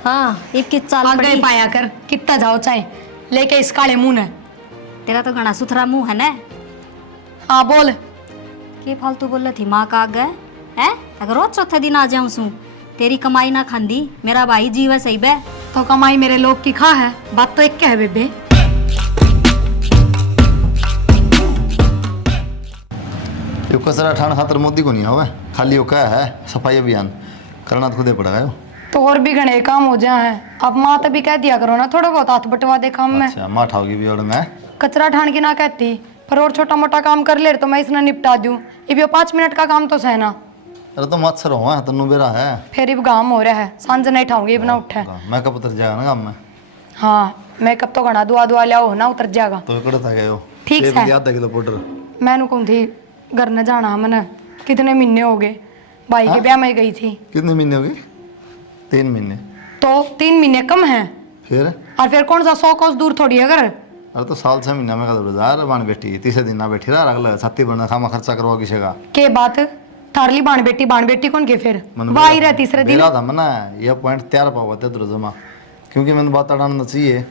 हाँ एक की चाल आगे पड़ी। पाया कर कितना जाओ चाहे लेके इस काले मुंह ने। तेरा तो घना सुथरा मुंह है ना। हाँ बोल। के फालतू बोल रही थी माँ का आगे है। अगर रोज चौथे दिन आ जाऊं सू तेरी कमाई ना खांदी मेरा भाई जीव है सही बे। तो कमाई मेरे लोग की खा है, बात तो एक क्या है बेबे। यो कचरा ठाण खातर मोदी को नहीं आवे, खाली यो क्या है सफाई अभियान करना तो खुदे पड़ेगा यो। तो और भी घने काम हो जाए हैं। अब माँ तभी कह दिया करो ना, थोड़ा बहुत हाथ बटवा दे काम में। अच्छा माँ ठाओगी भी और मैं कचरा ठाण की ना कहती, पर और छोटा मोटा काम कर ले तो मैं इसने निपटा दूं। अब ये 5 मिनट का काम तो सहना। अरे तो मच्छर हुआ है तन्नू बेरा है। फिर अब गाम हो रहा है, सांझ नहीं ठाऊंगी अब ना उठे। मैं कब उतर जाएगा ना काम में। हाँ मेकअप तो घना दुआ दुआ लिया ना उतर जाएगा। तो कड़े था गए ठीक है। आधा किलो पाउडर मैंने कौन थी घर न जाना मैंने कितने महीने हो गए भाई के ब्याह में गई थी। कितने महीने हो गए? 3 महीने। तो 3 महीने कम है फिर और फिर कौन सा 100 कोस दूर थोड़ी है घर। अरे तो साल 6 महीना में का बाजार बाण बेटी तीसरे दिन ना बैठी रहा अगला छाती बनना खामा खर्चा करवा किसी का के बात थारली बाण बेटी कौन के फिर वाही रहे तीसरे दिन। था मना यह पॉइंट तैयार पावा तेरे जमा क्योंकि मैंने बात अड़ाना चाहिए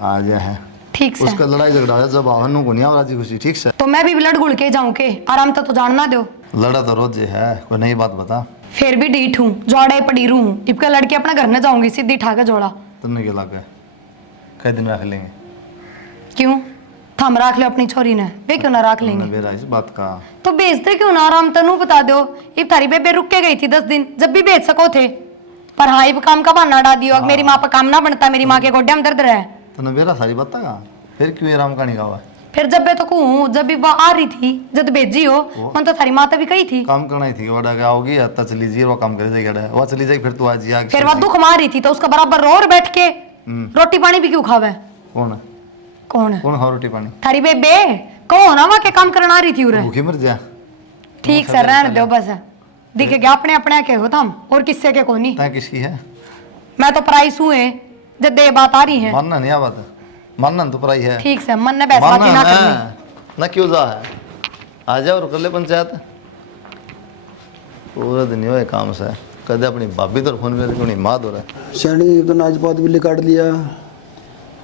आ गया है। ठीक से उसका लड़ाई झगड़ा है जब आहनु को नहीं राजी खुशी ठीक से। तो मैं भी लड़ गुड़ के जाऊं के आराम तो जानना दो। लड़ा तो रोज है कोई नई बात बता। फिर भी डीठ हूँ जोड़े पड़ी रू हूँ टिपका लड़के अपना घर न जाऊंगी सीधी ठाके जोड़ा। तुमने क्या लगा कई दिन रख लेंगे क्यों थम रख लो अपनी छोरी ने वे क्यों ना रख लेंगे। बेरा इस बात का तो बेचते क्यों ना आराम तनु बता दो। इब थारी बेबे रुक के गई थी 10 दिन जब भी बेच सको थे पर हाँ इब काम का बहाना डाल दियो। मेरी माँ पर काम ना बनता मेरी माँ के गोड्या में दर्द रहे। तूने बेरा सारी बात का फिर क्यों ये राम कहानी का हुआ फिर जब मैं तो कहूँ जब भी वो आ रही थी जब भेजी हो मन तो थारी माँ तभी कही थी काम करना ही थी वड़ा क्या होगी हत्ता चली जाइए वो काम करे जाएगा वो चली जाएगी फिर तू आज आगे फिर वो दुख मार रही थी तो उसका बराबर रो और बैठ के रोटी पानी भी क्यों खावे। कौन है कौन है कौन खा रोटी पानी थारी बेबे कहो ना वहाँ के काम करना आ रही थी उरे। भूखी मर जा ठीक सर रहने दो बस दिखे गया अपने अपने के हो तुम और किससे के को नहीं। ता किसकी है मैं तो प्राइस हूँ जब ये बात आ रही है मानना नहीं आ बात मानना तो पराई है। ठीक से मन ने बैसा ना करनी ना क्यों जा है आ जा और कर ले पंचायत पूरा दिन हो काम से कदे अपनी भाभी तो फोन में क्यों नहीं माँ दो रहा श्रेणी तो नाच पात बिल्ली काट लिया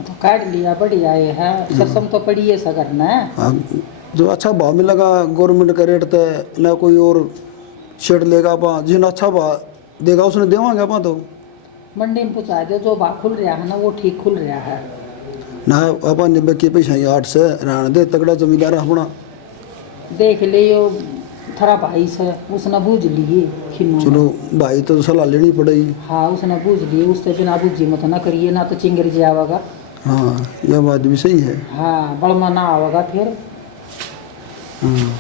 तो काट लिया बढ़िया है सरसम तो पड़ी है ऐसा करना है। हाँ, जो अच्छा भाव मिलेगा गवर्नमेंट का रेट तो ना कोई और शेड लेगा अपा जिन अच्छा भाव देगा उसने देवांगे अपा तो मंडी में पहुँचा दो जो भाव खुल रहा है ना वो ठीक खुल रहा है ना अपा 90 के पैसा 8 से रहने दे तगड़ा जमींदार अपना देख ले यो थरा भाई से उसने बूझ लिए खिन्नू चलो भाई तो सलाह लेनी पड़ेगी। हाँ उसने बूझ लिए उससे बिना बूझी मत ना करिए ना तो चिंगर जाएगा। हाँ यह बात भी सही है। हाँ बड़मा ना आवेगा फिर। हाँ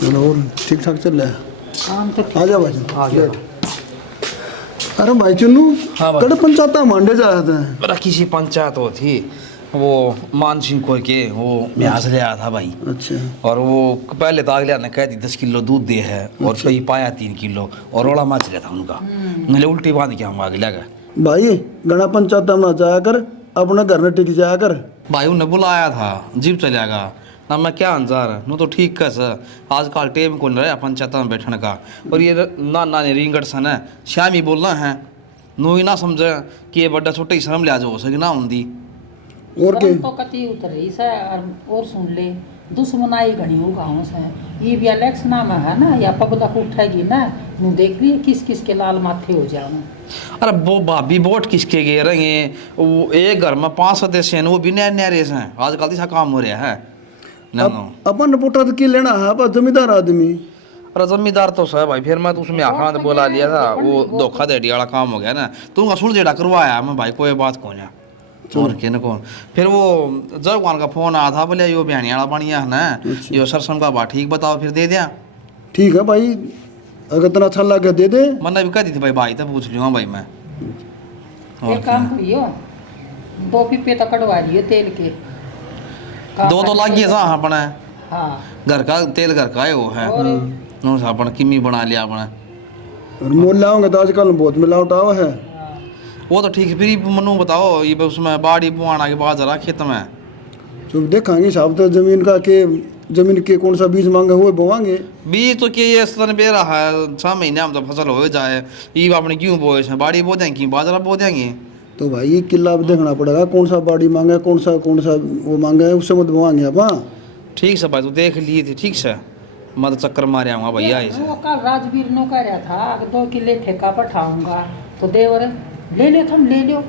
चलो और ठीक ठाक चल रहा है काम तो आ जा भाई। अरे भाई चुन्नू कड़े पंचायत मांडे जा रहे थे। अरे किसी पंचायत वो थी वो मान सिंह को के वो ब्याज ले आया था भाई। अच्छा और वो पहले तो अगले ने कह दी 10 किलो दूध दे है और कहीं पाया 3 किलो और रोड़ा माच लिया था उनका मैंने उल्टी बांध के हम आगे लगा भाई गणा पंचायत में जाया कर अपने घर में टिक जाया कर। भाई उन्हें बुलाया था जीप चलेगा ना मैं क्या अंजार नो तो ठीक है सर आजकल टेम को नहीं रहा पंचायत में बैठने का और ये ना रिंगट सन है श्याम ही बोलना है नो ही ना समझे कि ये बड़ा छोटे शर्म लिहाज हो सके ना होंगी और के तो कति उतर रही से और सुन ले दुश्मनाई घनी हो गाँव से ये भी इलेक्शन में है ना या पब्लिक उठेगी ना नू देख रही किस किस के लाल माथे हो जाऊँ। अरे वो भाभी वोट किसके गे रहे वो एक घर में 5 सदस्य हैं वो भी नए नए रेस हैं आजकल ऐसा काम हो रहा है ना अपन रिपोर्टर की लेना है अपन जमींदार आदमी। अरे जमींदार तो सर भाई फिर मैं तो उसमें आखा तो बोला लिया था वो धोखाधड़ी वाला काम हो गया ना तू का सुलझेड़ा करवाया मैं भाई कोई बात कौन है और के न कौन फिर वो जगवान का फोन आया था बोले यो बहनी वाला बढ़िया है ना यो सरसम का बात ठीक बताओ फिर दे दिया। ठीक है भाई अगर इतना अच्छा लगे दे दे मैंने भी कह दी थी भाई तो पूछ लियो भाई मैं एक काम करियो 2 पिपे तो कटवा लियो तेल के 2 तो लागिए सा अपने हाँ घर का तेल घर का है वो है नो अपन किमी बना लिया अपने और मोल लाओगे तो आजकल बहुत मिलावट आवा है। वो तो ठीक है फिर मनु बताओ ये उसमें बाड़ी बुआना के बाद जरा खेत में तो देखेंगे साहब तो जमीन का के जमीन के कौन सा बीज मांगे वो बोवाएंगे। बीज तो के ये सन बे रहा है 6 महीने हम तो फसल हो जाए ये अपने क्यों बोए हैं बाड़ी बो देंगे बाजरा बो देंगे। तो भाई ये किला भी देखना पड़ेगा कौन सा बाड़ी मांगे कौन सा वो मांगे उससे मत बोवाएंगे आप। ठीक से भाई तू देख लिए थे ठीक से मैं तो चक्कर मारे आऊँगा भैया ऐसे। वो कल राजवीर नो कह रहा था अगर 2 किले ठेका पर ठाऊंगा तो देवर ले लो तुम ले लो।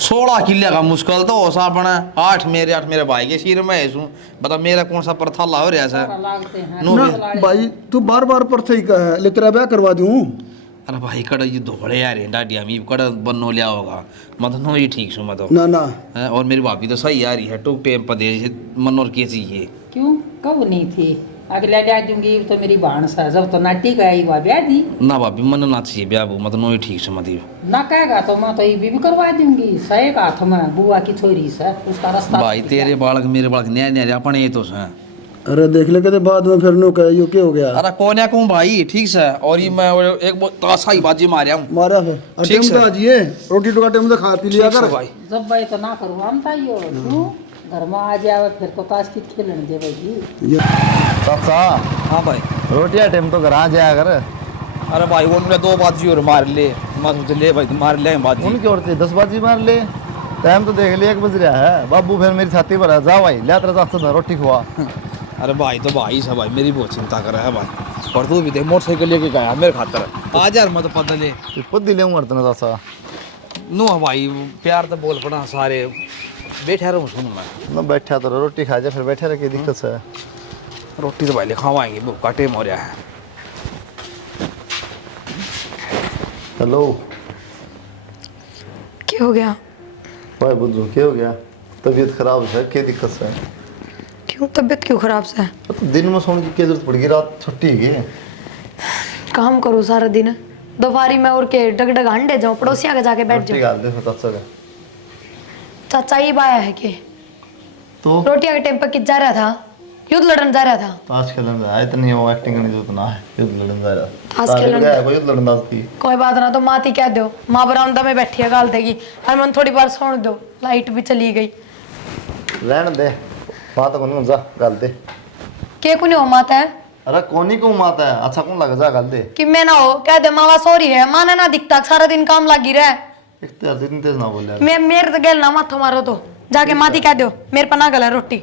16 किले का मुश्किल तो हो सा अपना 8 मेरे भाई के सिर में ऐसू बता मेरा कौन सा परथाला हो रहा है सारा लागते हैं नो ना लाड़े। भाई तू बार बार पर सही का है ले तेरा ब्याह करवा दूं। अरे भाई कड़ ये धोड़े यार डाडिया मी कड़ बनो लिया होगा मतलब नो ही ठीक सो मतलब ना ना हैं, और मेरी भाभी तो सही यार है टू टेम पर दे मनोर के चाहिए क्यों कब नहीं थी अगले ले दूंगी तो मेरी भाणस है जब तो नाटी गई हुआ ब्याह दी ना भाभी मन ना चाहिए ब्याह मतलब नो ही ठीक सो मतलब ना कहेगा तो मैं तो ये भी करवा दूंगी सही का हाथ में बुआ की छोरी से उसका रास्ता भाई तेरे बालक मेरे बालक न्याय न्याय अपने ये तो हैं। अरे देख ले कहते बाद में फिर नो कहे यो क्या हो गया अरे कौन है कौन भाई ठीक से और ये मैं एक तासा ही बाजी मारे हूँ मारा है ठीक टाइम से। तो आजिए रोटी टुका टाइम तो खा पी लिया कर भाई जब भाई तो ना करवाता ही हो तू घर में आ जाए फिर तो ताश की खेलने दे भाई। ये चाचा हाँ भाई रोटिया टाइम तो घर आ जाया कर। अरे भाई उन्होंने 2 बाजी और मार ले मैं सोच ले भाई मार ले बाजी उनकी और 10 बाजी मार ले टाइम तो देख ले 1 बज रहा है बाबू फिर मेरी छाती पर है जा भाई ले तेरा चाचा रोटी खुआ। अरे भाई तो भाई सब भाई मेरी बहुत चिंता कर रहा है भाई और तू भी देख मोटरसाइकिल लेके गया मेरे खातर आज यार मैं तो पता ले खुद दिले हूँ मरतना चाचा नो भाई प्यार तो बोल पड़ा सारे बैठे रहो सुन मैं ना बैठा तो रोटी खा जा फिर बैठे रह के दिक्कत से रोटी तो भाई ले खावाएंगे भूख का टाइम हो रहा है। हेलो क्या हो गया? भाई बुद्धू क्या हो गया तबीयत खराब है क्या दिक्कत से क्यों तबीयत क्यों खराब से है? तो दिन में सोने की क्या जरूरत पड़ेगी रात छुट्टी है काम करूँ सारा दिन दोपहरी में और के डगडग अंडे जाऊँ पड़ोसिया के जाके बैठ रोटी जाऊँ। डाल दे फिर चाचा का चाचा ही बाया है कि तो रोटिया के टाइम पर किस जा रहा था युद्ध लड़न जा रहा था। ताश खेलने जा इतनी वो एक्टिंग करने जो ना है युद्ध लड़ने जा रहा ताश खेलन गया कोई युद्ध लड़ने थी कोई बात ना तो माती कह दो माँ बरामदा में बैठी है गाल देगी और मन थोड़ी बार सोन दो लाइट भी चली गई रहने दे बात कौन जा गाल दे के कुछ हो माता है अरे कौन ही को माता है अच्छा कौन लगा जा गाल दे कि मैं ना हो कह दे मावा सो रही है माना ना दिखता सारा दिन काम लगी रहा इख्तियार इतनी तेज ना बोले मैं मेरे तो गेल ना माथो मारो तो जाके माती कह दो मेरे पर ना गला रोटी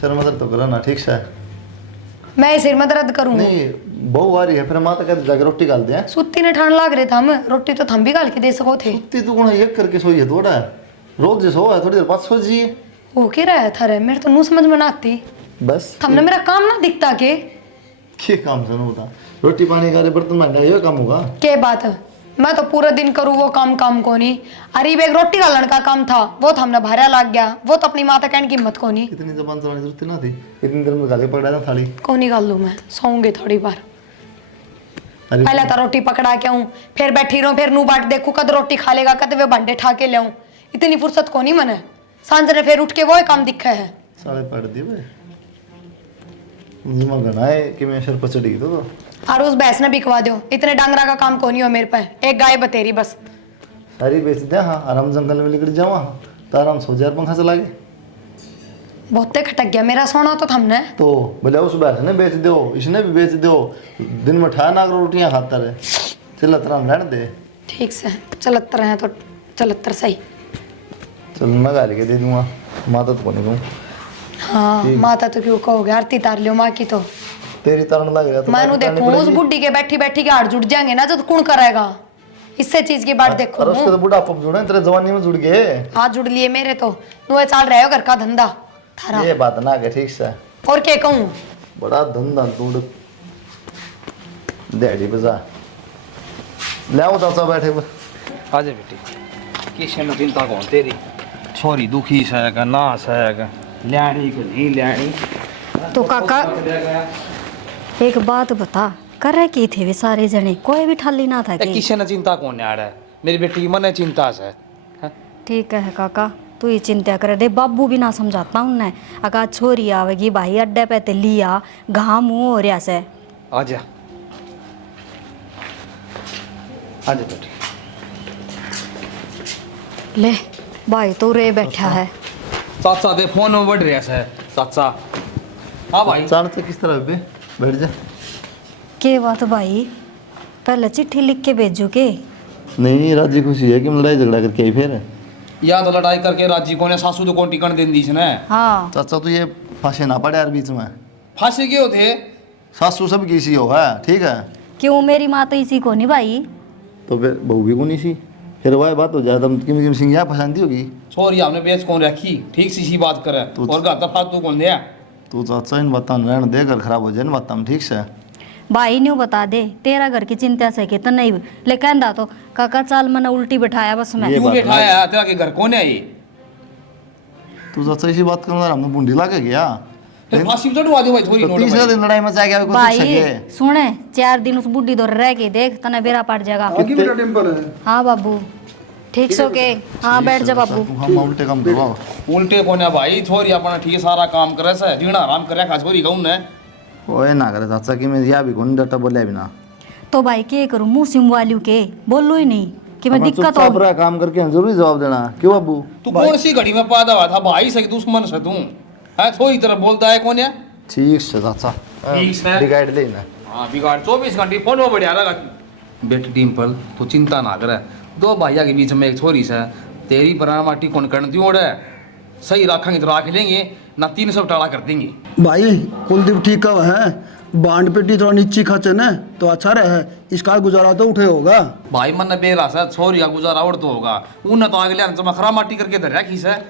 शर्म तो करो ना ठीक से मैं सिर में दर्द करूंगी नहीं बहू आ रही है फिर माता कहते जाके रोटी गाल दे सुत्ती ने ठंड लाग रहे था हम रोटी तो थम भी गाल के दे सको थे कुत्ती तू कौन एक करके सोई है थोड़ा रोज जो सो है थोड़ी देर बाद सो जाइए हो के रहा है थारे मेरे तो नू समझ में ना आती बस थमने मेरा काम ना दिखता के काम सुनो बता रोटी पानी का बर्तन मांगा ये काम होगा के बात मैं तो पूरा दिन करूँ वो काम को नहीं अरे एक रोटी का लड़का काम था वो तो हमने भारा लाग गया वो तो अपनी माता कहने की हिम्मत को नहीं इतनी जबान चलाने की जरूरत ना थी इतनी देर में गाली पकड़ा था थाली को नहीं गाल लूँ मैं सोऊंगी थोड़ी बार अरे पहले तो रोटी पकड़ा के आऊँ फिर बैठी रहूँ फिर नू बाट देखूँ कद रोटी खा लेगा कद वे भांडे ठा के ले आऊँ इतनी फुर्सत को नहीं मने सांझ ने फिर उठ के वो काम दिखा है साले पढ़ दिए भाई निमा गना है कि मैं सिर पर चढ़ी तो और उस भैंस ने बिकवा दो इतने डांगरा का काम को नहीं हो मेरे पे एक गाय बतेरी बस सारी बेच दे हाँ आराम जंगल में लेकर जावा तो आराम सो जार पंखा चला के बहुते खटक गया मेरा सोना तो थमने तो बोले उस भैंस ने बेच दो इसने भी बेच दो दिन में ठा नाग रोटियां खाता रहे चल तरह रहने दे ठीक से चलत रहे तो चलत सही चल मैं गाली के दे दूंगा माता तो नहीं दूँ हाँ माता तो क्यों कहोगे आरती तार लियो माँ की तो तेरी तरह लग रहा तो मैं देखूं उस बुढ़ी के बैठी बैठी के हाथ जुड़ जाएंगे ना जो तो कौन करेगा इससे चीज की बात देखो अरे उसके तो बूढ़ा पप जुड़े तेरे जवानी में जुड़ गए हाथ जुड़ लिए मेरे तो नुए चाल रहे हो घर का धंधा थारा ये बात ना के ठीक से और क्या कहूँ बड़ा धंधा तोड़ डैडी बजा ले आओ चाचा बैठे पर आजा बेटी किसी चिंता कौन तेरी छोरी दुखी सहेगा ना सहेगा ल्याणी को नहीं ल्याणी तो काका एक बात बता कर रहे की थे वे सारे जने कोई भी ठाली ना था कि किसी ने चिंता कौन आ रहा है मेरी बेटी मन चिंता से ठीक है काका तू ही चिंता करे दे बाबू भी ना समझाता उन्हें अगर छोरी आवेगी भाई अड्डे पे ते लिया घाम मुँह हो रहा से आजा आजा बेटी ले भाई तो रे बैठा है साथ साथ फोन में बढ़ रहा है चाचा हाँ भाई चाल से किस तरह बे बैठ जा। के बात भाई, पहले चिट्ठी लिख के भेजो के। नहीं राजी खुशी है कि हम लड़ाई झगड़ा करके आई फिर। या तो लड़ाई करके राजी को ने सासू तो कौन टिकन देन दी इसने। हाँ चाचा तो ये फांसे ना पड़े यार बीच में। फांसी क्यों थे? सासू सब किसी हो है ठीक है। क्यों, मेरी माँ तो इसी को नहीं भाई। तो फिर बहू भी को नहीं सी, फिर वह बात हो जाए तुम किम सिंह यहाँ फंसाती होगी। छोरी हमने बेच कौन रखी, ठीक सी बात करे तो- और गाता फालतू कौन दिया। तू चाचा इन बातों में रहने दे, घर खराब हो जाए इन बातों में ठीक से। भाई न्यू बता दे, तेरा घर की चिंता से कि तो नहीं ले कहंदा तो काका चाल मैंने उल्टी बिठाया बस में। ये क्यों बात बैठाया है? तेरा के घर कौन है ये? तू चाचा इसी बात करना हमने बूंदी ला के गया। फिर फांसी में चढ़वा दो भाई छोरी तो नोट तीसरे भाई। दिन लड़ाई मचा गया कुछ भाई सके। सुने, 4 दिन उस बुढ़ी दौर रह के देख, तना बेरा पड़ जाएगा। आगे बेटा टेम्पल है। हाँ बाबू ठीक सो के। हाँ बैठ जा बाबू। हम उल्टे काम करवाओ। उल्टे कौन है भाई? छोरी अपना ठीक सारा काम करे से जीना आराम करे खा छोरी कहूं ने। ओए ना करे चाचा कि मैं या भी कौन डटा बोले बिना। तो भाई के करूँ, मुँह सिम वाली के बोलो ही नहीं कि मैं दिक्कत चुपचाप हो। रहा काम करके हम जरूरी जवाब देना क्यों बाबू। तू कौन सी घड़ी में पैदा हुआ था भाई से दुश्मन से तू है? छोरी तरह बोलता है कौन है? ठीक से चाचा ठीक से। बिगाड़ लेना। हाँ बिगाड़ 24 घंटे फोन में बढ़िया लगा। बेटी डिम्पल तू चिंता ना करे, दो भाइया के बीच में एक छोरी से तेरी बना माटी कौन करने दी ओढ़ है। सही रखेंगे तो राख लेंगे ना 300 टाला कर देंगे। भाई कुलदीप ठीक कब है, बांड पेटी थोड़ा नीची खचे न तो अच्छा रहे, इसका गुजारा तो उठे होगा। भाई मन बेरा से छोरी का गुजारा और तो होगा, उन्हें तो आगे ले खरा माटी करके धर रखी से।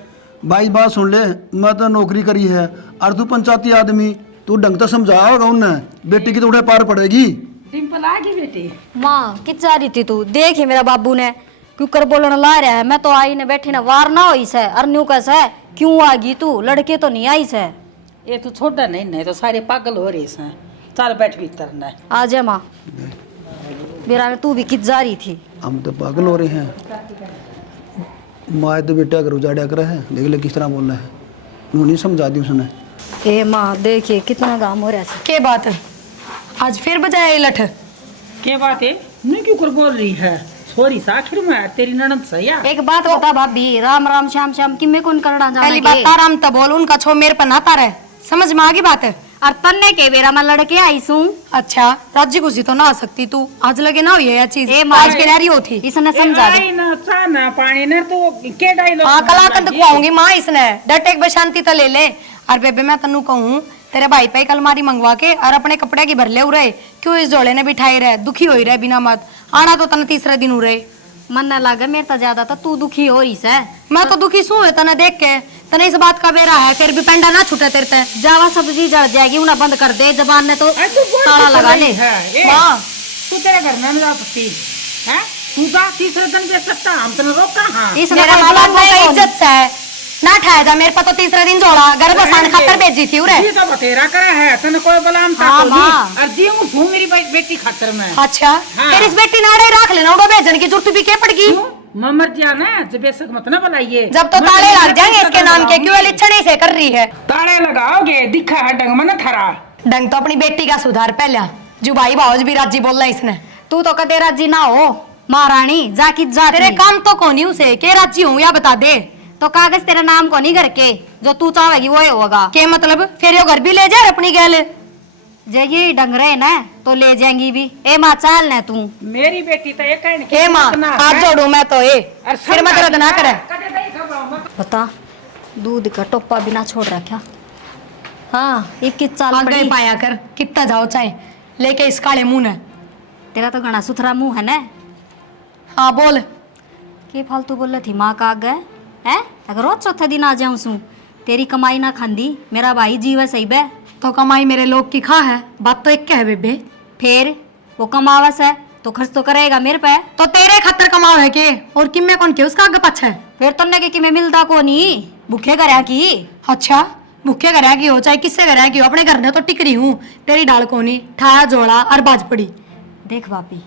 भाई बात सुन ले, मैं तो नौकरी करी है और तू पंचायती आदमी, तू ढंग तो समझाया होगा उन्हें, बेटी की तो उठे पार पड़ेगी। डिम्पल आ गई बेटी। माँ कित जा रही थी तू? देख ही मेरा बाबू ने क्यों कर बोलने ला रहा है। मैं तो आई ने बैठी ना वार ना हो से अरन्यू कैसे क्यों आ गई तू? लड़के तो नहीं आई से। ये तो छोटा नहीं तो सारे पागल हो रहे हैं। चल बैठ भीतर न। आ जा माँ। मेरा तू भी कित जा रही थी? हम तो पागल हो रहे हैं। माँ तो बेटा अगर उजाड़ा कर है, देख ले किस तरह बोल रहा है, उन्होंने नहीं समझा दी उसने। ए माँ देखिए कितना काम हो रहा है। के बात है, आज फिर बजाया ये लठ? क्या बात है? मैं क्यों कर बोल रही है? छोरी सा आखिर में तेरी ननद सही है। एक बात बता भाभी, राम राम श्याम श्याम कि मैं कौन करना पहली जाना बात आराम तो बोल, उनका छो मेरे पर नाता रहे, समझ में आ गई बात है। और तन्ने के बेरा मैं लड़के आई सू। अच्छा राज्य खुशी तो ना आ सकती तू, आज लगे ना हुई है यह चीज। ए माँ, आज के नारी हो थी। इसने समझा दे। आई ना चा ना पानी ना तो के डायलॉग। हाँ कलाकंद खुआऊंगी माँ इसने, डट एक बशांति तो ले ले। और बेबे मैं तन्नू कहूँ तेरे भाई पे अलमारी मंगवा के और अपने कपड़े की भर ले उरे, क्यों इस जोड़े ने बिठाई रहे, दुखी हो रहे बिना मत आना तो तन तीसरे दिन उरे। मन ना लगे मेरे तो ज्यादा तो तू दुखी हो रही से। मैं तो दुखी सू है तने देख के, तने इस बात का बेरा है, फिर भी पेंडा ना छूटे तेरे ते। जावा सब्जी जल जाएगी, उन्हें बंद कर दे, जबान ने तो ताला लगा ले। माँ तू तेरे घर में जा सकती है? तू जा तीसरे दिन दे सकता, हम तेने रोका। हाँ इसने मेरे कोई माँ बाप बुलाने का कौन? इज्जत से है ना ठाया जा, मेरे पास तो तीसरे दिन जोड़ा घर बसान खातर भेजी थी उरे। ये तो बतेरा करे है, तने कोई बलाम था हाँ, तो माँ। नहीं। और जी हूँ मेरी बेटी खातर में। अच्छा हाँ। फिर इस बेटी नाड़े रख लेना, उड़ो भेजन की जरूरत भी क्या पड़गी? ममर जा ना जब बेशक मत ना बुलाइए। जब तो ताले लग जाएंगे इसके नाम के, क्यों लिच्छड़ी से कर रही है? ताले लगाओगे दिखा है डंग में ना थरा। डंग तो अपनी बेटी का सुधार पहला, जो भाई भावज भी राजी बोल रहा है इसने। तू तो कदे राजी ना हो महारानी, जा की जा तेरे काम तो कौन ही उसे के राजी हूँ या बता दे। तो कागज तेरे नाम को नहीं करके, जो तू चाहेगी वो ही होगा। के मतलब फिर यो घर भी ले जाए अपनी गैल। जे ये डंग रहे ना तो ले जाएंगी भी। ए माँ चाल न तू। मेरी बेटी तो ये कहने हे माँ हाथ जोड़ू मैं तो ए, फिर मत दर्द ना करे। बता, दूध का टोपा बिना छोड़ रखा। हाँ एक किस चाल आगे पड़ी। पाया कर कितना जाओ चाहे लेके इस काले मुंह ने। तेरा तो घना सुथरा मुंह है ना। हाँ बोल। के फालतू बोल रही थी माँ का आगे है? अगर रोज चौथे दिन आ जाऊं सू, तेरी कमाई ना खांदी, मेरा भाई जीवे सही बे। तो कमाई मेरे लोग की खा है, बात तो एक क्या है बेबे। फिर वो कमावस है तो खर्च तो करेगा मेरे पे। तो तेरे खतर कमाओ है के, और किम में कौन के उसका आगे पछ है। फिर तुमने कि मैं मिलता को नहीं, भूखे करया की। अच्छा भूखे घर की हो चाहे किससे घर की हो, अपने घर में तो टिक रही हूँ, तेरी डाल को नहीं ठाया जोड़ा और बाज पड़ी। देख भाभी,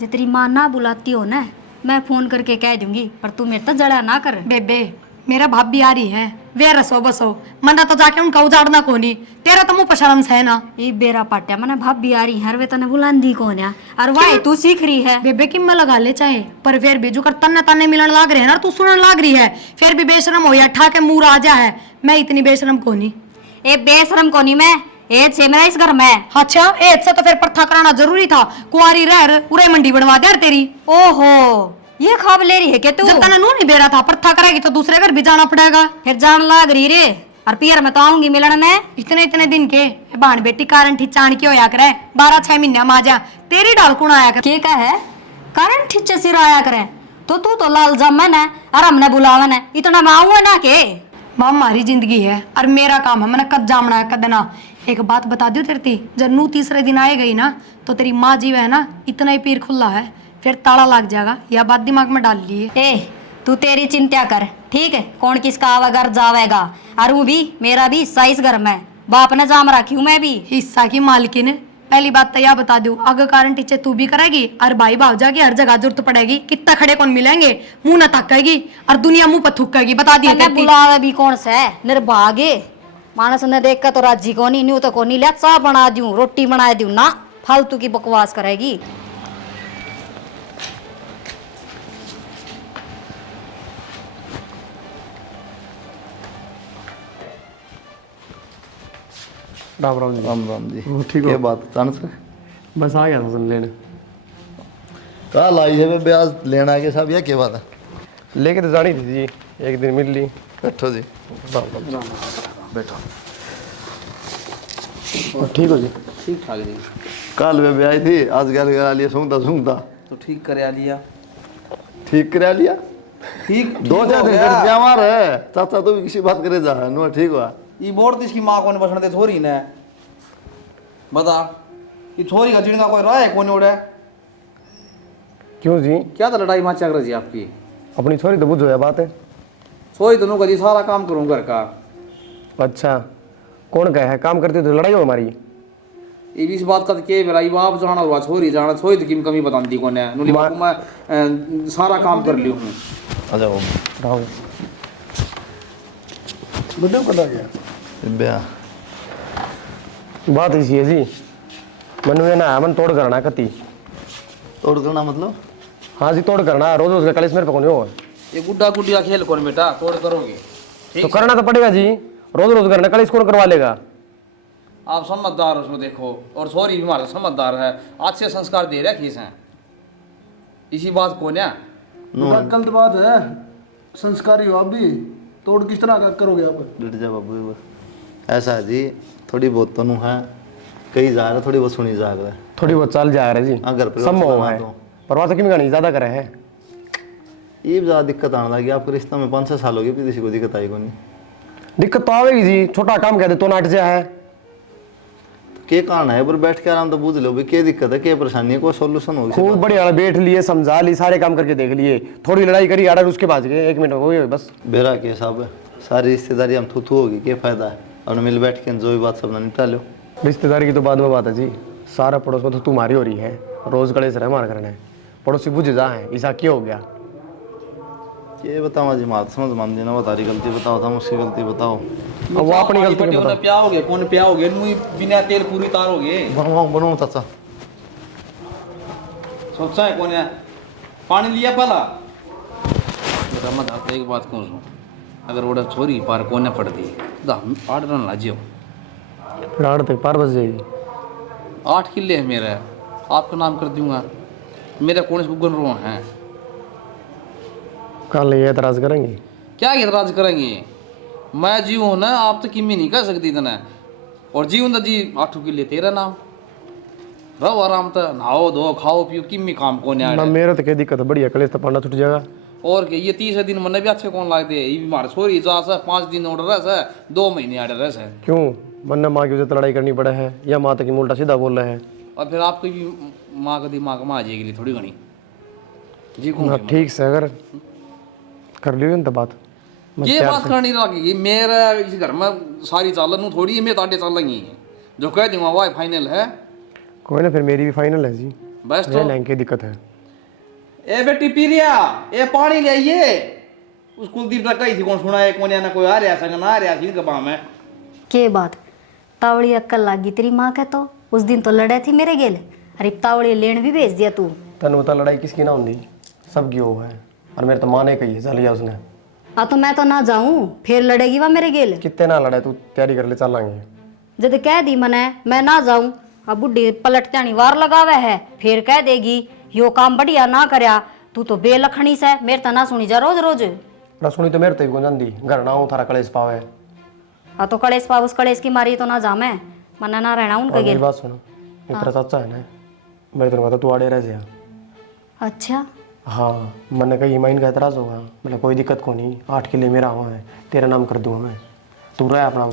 जे तेरी माँ ना बुलाती हो ना, मैं फोन करके कह दूंगी, पर तू मेरे तो जड़ा ना कर। बेबे मेरा भाभी आ रही है, वे रसो बसो मना तो जाके उनका उजाड़ना कोनी, तेरा तो मुंह पशरम है ना। ये बेरा पाट्या मैंने भाभी आ रही है, वे तने बुलांदी कौन है? और वाई तू सीख रही है। बेबे की मैं लगा ले चाहे, पर फिर भी जो कर तन्ने तन्ने मिलन लाग रहे हैं ना, तू सुनने लाग रही है, फिर भी बेशरम हो या ठा के मुंह आ जा है। मैं इतनी बेशरम कोनी। ए बेशरम कोनी मैं ए छे मेरा इस घर में। अच्छा एज से तो फिर प्रथा कराना जरूरी था, कुंवारी रह उरे मंडी बनवा दे यार तेरी। ओहो ये खाब ले रही है क्या तू? जब तना नू नहीं दे रहा था, प्रथा करेगी तो दूसरे घर भी जाना पड़ेगा। फिर जान लाग रही रे और पियर में तो आऊंगी मिलने ने। इतने दिन के बहन बेटी कारण ठिचाण की होया करे, 12-6 महीने में आ जा, तेरी डाल कुण आया कर। के का है कारण ठिच्चे सिर आया करे तो तू तो लाल जामन है और हमने बुलावन है, इतना मैं आऊँ ना के। माँ हमारी जिंदगी है और मेरा काम है, मैंने कद जामना है कद ना। एक बात बता दू तेरी, जब नू तीसरे दिन आए गई ना तो तेरी माँ जी है ना इतना ही पीर खुला है, फिर ताला लग जाएगा। यह बात दिमाग में डाल लिए। ए तू तेरी चिंता कर ठीक है, कौन किसका आवा घर जावेगा और वो भी मेरा भी हिस्सा इस घर में, बाप ने जाम रखी हूँ मैं भी। हिस्सा की मालकिन। पहली बात तो यह बता दू, अगर कारण टीचर तू भी करेगी और भाई भावजा की हर जगह जरूरत पड़ेगी, कितना खड़े कौन मिलेंगे, मुंह न थकेगी और दुनिया मुंह पर थूकेगी। बता दिया मैं बुलावे भी कौन सा है निर्भागे मानस ने देख कर तो राजी को नहीं, न्यू तो को नहीं ले चाह बना दूं रोटी बना दूं ना, फालतू की बकवास करेगी। राम राम जी। राम राम जी। ठीक हो? क्या बात अचानक से बस आ गया था सुन लेने। कल आई है बे ब्याज लेना है के साहब, या क्या बात है? लेके तो जानी थी जी, एक दिन मिल ली। बैठो जी। बैठो। ठीक हो जी? ठीक ठाक जी। कल वे आई थी, आज गल करा लिया, सूंघता तो ठीक करा लिया। ठीक करा लिया। ठीक 2-4 दिन तक बीमार है चाचा, तू भी किसी बात करे जा नो ठीक हुआ। ये बोर्ड इसकी माँ को बसने दे छोरी ने, बता ये छोरी का जिणगा कोई रहा है कौन उड़े? क्यों जी? क्या था लड़ाई माँ चल रही आपकी? अपनी छोरी तो बुझो है बात है। छोरी दोनों का जी सारा काम करूँ घर का। अच्छा कौन कहे है काम करते तो लड़ाई हो हमारी? ये भी इस बात का के बेरा ये बाप जाना हुआ छोरी जाना, छोरी तो किम कमी बताती कौन है नुली बापू मैं सारा काम कर लियो हूँ। अच्छा वो राहुल वीडियो कटा गया ब्याह बात ऐसी है जी, मन में ना मन तोड़ करना कति। तोड़ करना मतलब? हाँ जी तोड़ करना, रोज रोज का कलेश मेरे पे कौन हो। ये गुड्डा गुड्डिया खेल कौन बेटा तोड़ करोगे? तो करना तो पड़ेगा जी, रोज रोज करना कलेश कौन करवा लेगा? आप समझदार हो उसमें देखो, और छोरी भी हमारा समझदार है, अच्छे संस्कार दे रहे खीस हैं, इसी बात को ना गलत बात है, संस्कारी हो आप भी, तोड़ किस तरह का करोगे आप? बैठ जा बाबू एक बार। ऐसा है जी, थोड़ी बहुत तो है, कई जा रहा थोड़ी बहुत सुनी जा रहा है, थोड़ी बहुत चाल जा रहा है जी, अगर संभव है पर बात की नहीं ज्यादा करे है। ये भी ज़्यादा दिक्कत आने लगी आपके रिश्ता में, 5-6 साल हो गए फिर किसी को दिक्कत आई को नहीं। दिक्कत तो आवेगी जी, छोटा काम कह दे तो नाट जा है। तो क्या कारण है पर बैठ के आराम तो पूछ लो भाई क्या दिक्कत है, क्या परेशानी है, कोई सोल्यूशन होगी। खूब बढ़िया बैठ लिए, समझा ली, सारे काम करके देख लिए, थोड़ी लड़ाई करी आडर उसके बाद गए 1 मिनट हो गए बस। बेरा के साहब सारी रिश्तेदारी हम थू होगी, क्या फायदा है, अपने मिल बैठ के जो भी बात सब निपटा लो। रिश्तेदारी की तो बाद में बात है जी, सारा पड़ोस में तो तुम्हारी हो रही है, रोज कलेश रहे मार करना है, पड़ोसी बुझ जा है, ऐसा क्या हो गया? ये बताओ जी, मात समझ मान देना, बता रही गलती बताओ था, मुझसे गलती बताओ। अब वो अपनी गलती नहीं बताओ। प्या हो गया कौन प्या हो गया मुई बिना तेल पूरी तार हो गए। बनाओ चाचा। सोचा है कौन है पानी लिया पला बेटा मत आप एक बात कहूँ, अगर वो छोरी पार कौन ने पड़ दी आठ रन लाजियो, फिर 8 तक पार बज जाएगी। 8 किले है मेरा, आपका नाम कर दूंगा, मेरा कौन से गुगन रो हैं, कल ये एतराज करेंगे? क्या एतराज करेंगे? मैं जीव हूँ ना, आप तो किमी नहीं कर सकती इतना, और जीवन तो जी 8 किले तेरा नाम, रहो आराम तो, नहाओ धो खाओ पियो, किमी काम कौन ना है। मेरे तो क्या दिक्कत है, बढ़िया कलेश तो पढ़ना छूट जाएगा। और क्या ये 30 दिन मन भी अच्छे कौन लागते, ये बीमार छोरी जा सा 5 दिन ऑर्डर रह 2 महीने ऑर्डर रह। क्यों मन ने माँ की वजह से लड़ाई करनी पड़ा है या माँ तक उल्टा सीधा बोल रहे हैं? और फिर आपकी भी माँ का दिमाग में आ जाएगी थोड़ी घनी जी ना कौन ठीक से अगर कर लियो ना तो बात ये बात करनी लगेगी मेरा इस घर में सारी चालन थोड़ी है, मैं ताटे चलेंगी जो कह दूंगा वाह फाइनल है। कोई ना फिर मेरी भी फाइनल है जी, बस तो लाइन की दिक्कत है। ए बेटी पीरिया ए पानी ले आइए, उस कुलदीप तक कही थी कौन सुना है कौन ना कोई आ रहा संग ना आ रहा थी कबाम है के बात तावड़ी अक्कल लागी तेरी माँ के, तो उस दिन तो लड़े थी मेरे गेल, अरे तावड़ी लेन भी भेज दिया तू। तन बता लड़ाई किसकी ना होती, सबकी वो है, और मेरे तो माँ ने कही है चलिया उसने, तो मैं तो ना जाऊं, फिर लड़ेगी वह मेरे गेल। कितने ना लड़े, तू तैयारी कर ले, चल लांगे। जब कह दी मने मैं ना जाऊं, अब बुढ़ी पलट जानी वार लगावे है, फिर कह देगी यो काम बढ़िया ना करया, तू तो बेलखनी से मेरे तना सुनी जा रोज रोज। ना सुनी तो मेरे तो ही जानती, घर ना हूँ थारा कलेश पावे। तो कलेश पाउस कलेश की मारी तो ना जा मैं, मना ना रहना उनका और मेरी गेल। बात सुनो, ये तेरा चाचा है ना, मेरे तेरे को तू आड़े रह जा। अच्छा हाँ, मैंने कही माइन का एतराज होगा, मतलब कोई दिक्कत को नहीं, 8 किले मेरा हुआ है, तेरा नाम कर दूंगा मैं, तू रह अपना,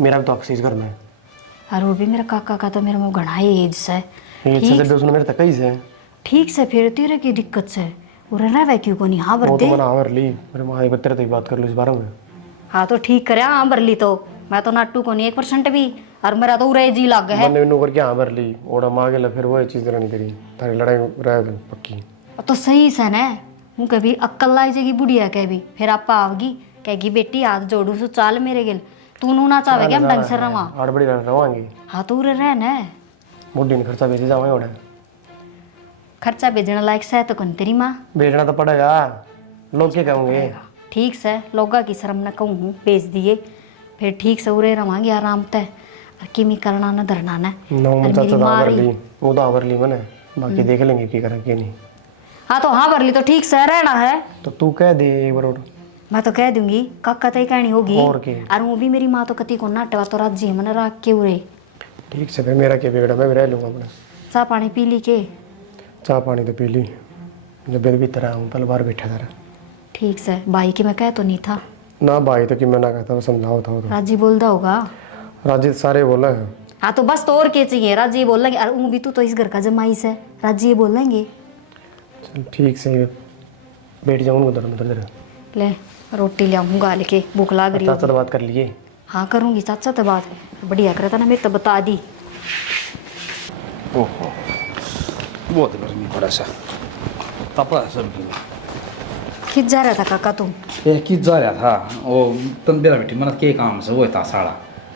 मेरा भी तो अक्सीज घर में। और वो भी मेरा काका का तो मेरे मुँह घना ही एज से। ये से जब उसने मेरे तक कही से ठीक से फिर तेरे की दिक्कत से वो रह क्यों को नहीं। हाँ वो बर तो दे। मैंने हाँ कर ली, मेरे माँ एक तेरे तो ही बात कर लो इस बारे में। हाँ तो ठीक करे, हाँ भर ली तो मैं तो नाटू को नहीं 1% भी, और मेरा तो उरे जी लग है। मैंने इन्हों करके हाँ भर ली, ओड़ा मांगे ला, फिर वो चीज़ नहीं करी, थारी लड़ाई रह गई पक्की। तो सही से न हूँ कभी अक्कल लाई जाएगी बुढ़िया कह भी, फिर आप आओगी कहेगी बेटी हाथ जोड़ू सो चाल मेरे गिल, तू नू ना चाहेगी हम ढंग से रवा। आड़ बड़ी रवांगी। हाँ तो उरे रह न, बुढ़ी ने खर्चा भेज जाओ ओड़ा, खर्चा भेजना लायक से तो कौन तेरी माँ। भेजना तो पड़ेगा, लोग क्या कहोगे। ठीक से लोगा की शर्म न कहूँ भेज दिए, फिर ठीक से उरे रवांगे आराम तय, और किमी करना न धरना न। नौ और चाचा मेरी तो माँ हाँ भर रही। ली, वो तो हाँ भर ली मैंने, बाकी देख लेंगे क्या करें क्या नहीं। हाँ तो हाँ भर ली तो ठीक से रहना है। तो तू कह दे एक बार और। मैं तो कह दूंगी काका तय कहनी होगी। और क्या? और वो भी मेरी माँ तो कति को नाटवा तो राजी है मैंने राख के उरे। ठीक से, फिर मेरा क्या बिगड़ा, मैं भी रह लूँगा अपना। चाह पानी पी ली के। चाय पानी तो पी ली, जब बेर भी तरह हूँ पल बार बैठा था। ठीक से भाई की मैं कह तो नहीं था। ना भाई तो कि मैं ना कहता, वो समझाओ था वो तो। राजी बोलता होगा। राजी सारे बोला है। हाँ तो बस तो और क्या चाहिए, राजी बोल लेंगे। और भी तू तो इस घर का जमाई से, राजी ये बोल लेंगे। चल ठीक से, बैठ जाऊँ उधर उधर। ले रोटी ले आऊँगा लेके, भूख लाग रही चाचा है। से बात कर लिए। हाँ करूँगी चाचा तो बात, बढ़िया करता ना मेरे तो बता दी। ओहो, बहुत गर्मी पड़ा सा, तपा सब्जी में। खिंच जा रहा था काका तुम। ये किस जा रहा था, वो तन बेरा बेटी मन के काम से वो था साड़ा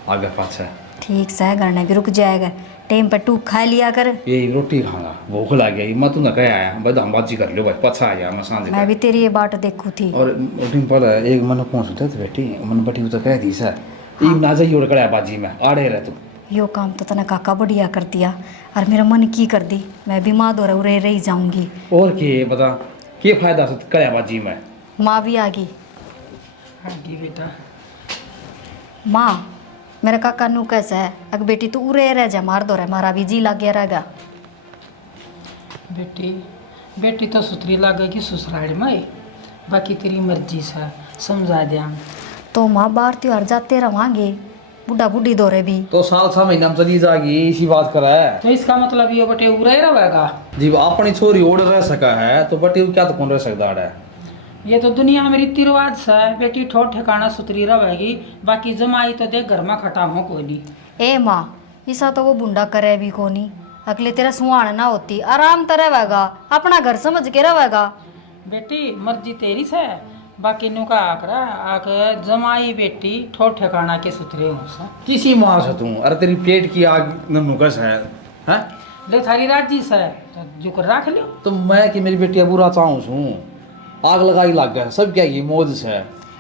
आगे पाछे। ठीक से घर ने भी रुक जाएगा, टाइम पर टूक खा लिया कर। यही रोटी खाना भूख लग गई, मैं तू न कह आया भाई हम बाजी कर लो भाई, पछा आया मैं सांझ मैं भी तेरी ये बाट देखू थी। और डिम्पल एक मन कौन सुनते थे बेटी, मन बटी तो कह दी सर ई ना जाइए और कड़ा बाजी में आड़े रह तू। यो काम तो तने काका बढ़िया कर दिया, और मेरा मन की कर दी, मैं भी माँ दो रह रही जाऊंगी। और के बता के फायदा से कड़ा बाजी में। माँ भी आ गई। आगे बेटा माँ मेरा काका नू कैसा है, अगर बेटी तू उरे रह जा मार दो रहे, मारा भी जी लग गया रहेगा। बेटी बेटी तो सुथरी लगेगी ससुराल में, बाकी तेरी मर्जी से समझा दिया। तो माँ बाहर त्योहार जाते रवांगे, बुढ़ा बुढ़ी दो रहे भी। तो साल 6 महीना में चली जाएगी, इसी बात करा है तो इसका मतलब ये बटे उरे रहेगा। जी अपनी छोरी ओढ़ रह सका है तो बटी क्या तो कौन रह सकता है। ये तो दुनिया में रीति रिवाज से बेटी ठोर ठिकाना सुथरी रहेगी, बाकी जमाई तो देख घर में खटा हो कोई नहीं। ए माँ ऐसा तो वो बुंडा करे भी कोनी, अगले तेरा सुहान ना होती, आराम तो रहेगा, अपना घर समझ के रहेगा। बेटी मर्जी तेरी से, बाकी नु का आकरा आके जमाई बेटी ठोर ठिकाना के सुथरे हो सा। किसी माँ से तू, अरे तेरी पेट की आग नुकस है हैं? ले थारी राजी से तो जुकर रख लियो। तो मैं कि मेरी बेटी बुरा चाहूँ छूँ, आग लगाई लग गया सब क्या ये मौज से